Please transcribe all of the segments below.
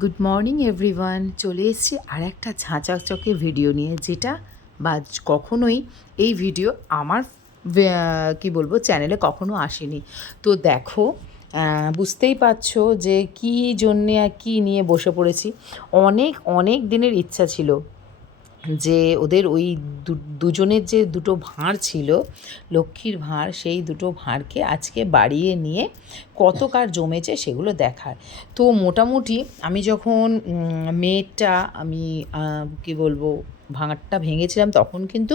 Good morning everyone চলে এসছি আর একটা ঝাঁচাচকে ভিডিও নিয়ে, যেটা বা কখনোই এই ভিডিও আমার কি বলব চ্যানেলে কখনো আসেনি। তো দেখো বুঝতেই পারছ যে কী জন্যে আর কী নিয়ে বসে পড়েছি। অনেক অনেক দিনের ইচ্ছা ছিল। যে ওদের ওই দুজনের যে দুটো ভাঁড় ছিল, লক্ষ্মীর ভাঁড়, সেই দুটো ভাঁড়কে আজকে বাড়িয়ে নিয়ে কত কার জমেছে সেগুলো দেখার। তো মোটামুটি আমি যখন মেয়েরটা আমি কি বলব, ভাঁড়টা ভেঙেছিলাম তখন কিন্তু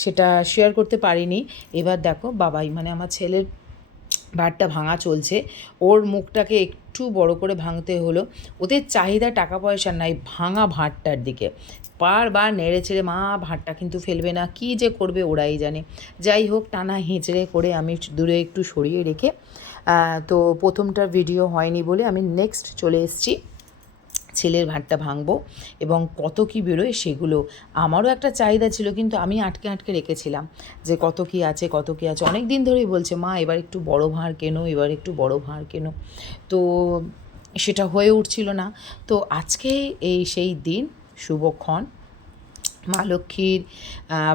সেটা শেয়ার করতে পারিনি। এবার দেখো, বাবাই মানে আমার ছেলের ভাঁড়টা ভাঙা চলছে, ওর মুখটাকে একটু বড় করে ভাঙতে হলো। ওদের চাহিদা টাকা পয়সা নাই, ভাঙা ভাঁড়টার দিকে। বারবার নেড়ে ছেড়ে, মা ভাঁড়টা কিন্তু ফেলবে না, কি যে করবে ওরাই জানে। যাই হোক, টানা হেঁচড়ে করে আমি দূরে একটু সরিয়ে রেখে তো প্রথমটা ভিডিও হয়নি বলে আমি নেক্সট চলে এসেছি। ছেলের ভাঁড়টা ভাঙবো এবং কত কি বেরোয় সেগুলো আমারও একটা চাহিদা ছিল, কিন্তু আমি আটকে আটকে রেখেছিলাম যে কত কি আছে, কত কি আছে। অনেক দিন ধরেই বলছে, মা, এবার একটু বড় ভাঁড় কেনো, এবার একটু বড় ভাঁড় কেনো। তো সেটা হয়ে উঠছিল না। তো আজকে এই সেই দিন শুভক্ষণ মা লক্ষ্মীর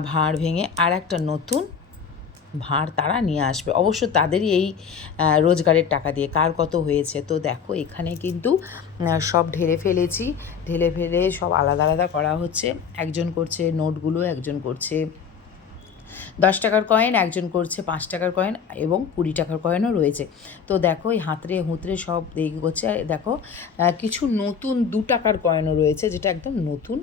ভাঁড় ভেঙে আর একটা নতুন ভাঁড় তারা নিয়ে আসবে। অবশ্য তাদেরই এই রোজগারের টাকা দিয়ে কার কত হয়েছে। তো দেখো, এখানে কিন্তু সব ঢেলে ফেলেছি। ঢেলে ফেলে সব আলাদা আলাদা করা হচ্ছে। একজন করছে নোটগুলো, একজন করছে দশ টাকার কয়েন একজন করছে পাঁচ টাকার কয়েন এবং কুড়ি টাকার কয়েনও রয়েছে। তো দেখো, এই হাতড়ে হুতরে সব দিক করছে। আর দেখো কিছু নতুন দু টাকার কয়েনও রয়েছে, যেটা একদম নতুন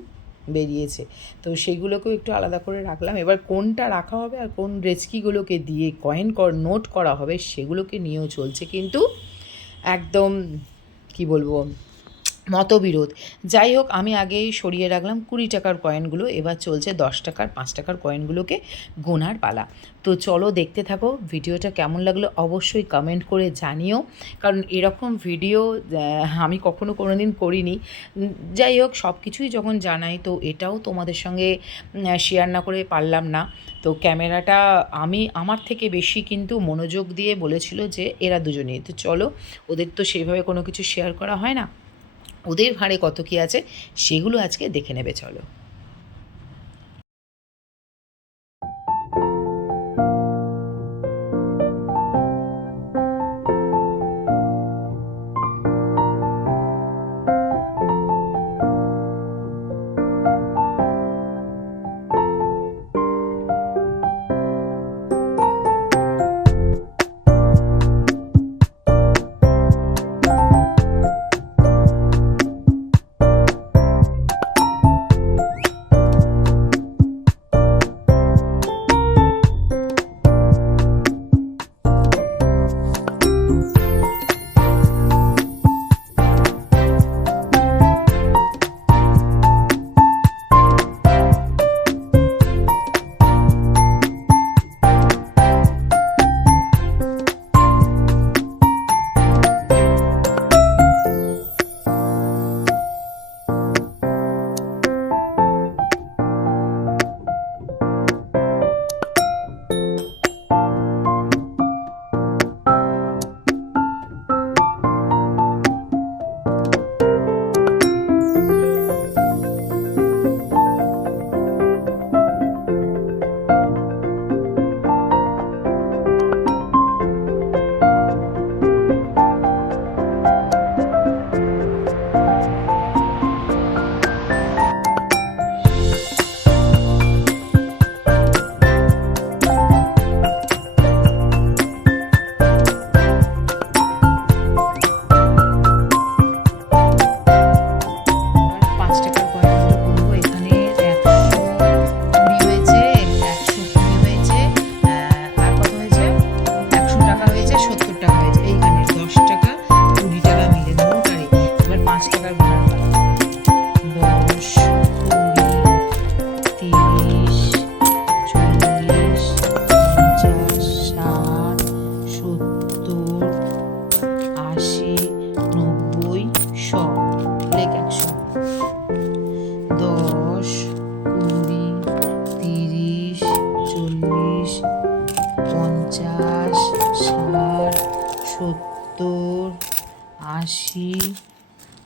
বেরিয়েছে। তো সেইগুলোকেও একটু আলাদা করে রাখলাম। এবার কোনটা রাখা হবে আর কোন রেচকিগুলোকে দিয়ে কয়েন কর নোট করা হবে, সেগুলোকে নিয়েও চলছে। কিন্তু একদম, কি বলব মতবিরোধ। যাই হোক আমি আগেই সরিয়ে রাখলাম কুড়ি টাকার কয়েনগুলো, এবার চলছে দশ টাকার, পাঁচ টাকার কয়েনগুলোকে গোনার পালা। তো চলো দেখতে থাকো, ভিডিওটা কেমন লাগল অবশ্যই কমেন্ট করে জানিও। কারণ এরকম ভিডিও আমি কখনো কোনো দিন করিনি। যাই হোক সব কিছুই যখন জানাই, তো এটাও তোমাদের সঙ্গে শেয়ার না করে পারলাম না। তো ক্যামেরাটা আমি, আমার থেকে বেশি কিন্তু মনোযোগ দিয়ে বলেছিল যে, এরা দুজনেই। তো চলো, ওদের তো সেইভাবে কোনো কিছু শেয়ার করা হয় না। ওদের ভাঁড়ে কত কী আছে সেগুলো আজকে দেখে নেবে চলো।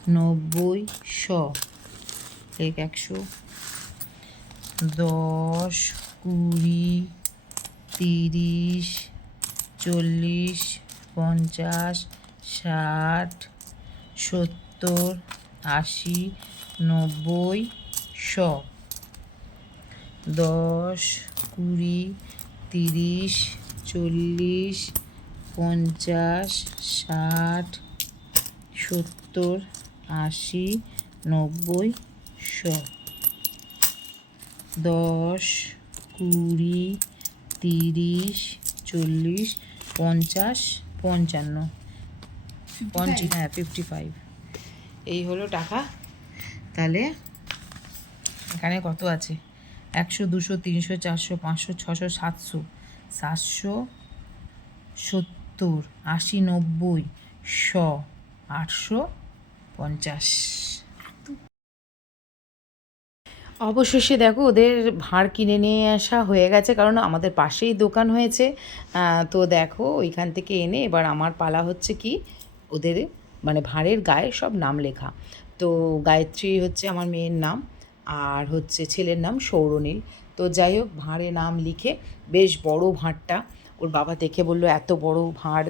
নব্বই, শ। এক একশো দশ, কুড়ি, তিরিশ, চল্লিশ, পঞ্চাশ, ষাট, সত্তর, আশি, নব্বই, শ। দশ, কুড়ি, তিরিশ, চল্লিশ, পঞ্চাশ, ষাট সত্তর আশি নব্বই শ। দশ কুড়ি তিরিশ চল্লিশ পঞ্চাশ পঞ্চান্ন। পঞ্চাশ হ্যাঁ ফিফটি ফাইভ এই হলো টাকা। তাহলে এখানে কত আছে? একশো দুশো তিনশো চারশো পাঁচশো ছশো সাতশো। সাতশো সত্তর আশি নব্বই শ। আটশো পঞ্চাশ। অবশেষে দেখো ওদের ভাঁড় কিনে নিয়ে আসা হয়ে গেছে, কারণ আমাদের পাশেই দোকান হয়েছে। তো দেখো ওইখান থেকে এনে এবার আমার পালা হচ্ছে কি, ওদের মানে ভাঁড়ের গায়ে সব নাম লেখা। তো গায়ত্রী হচ্ছে আমার মেয়ের নাম, আর হচ্ছে ছেলের নাম সৌরনীল। তো যাই হোক, ভাঁড়ে নাম লিখে বেশ বড় ভাঁড়টা ওর বাবা দেখে বলল, এত বড় ভাঁড়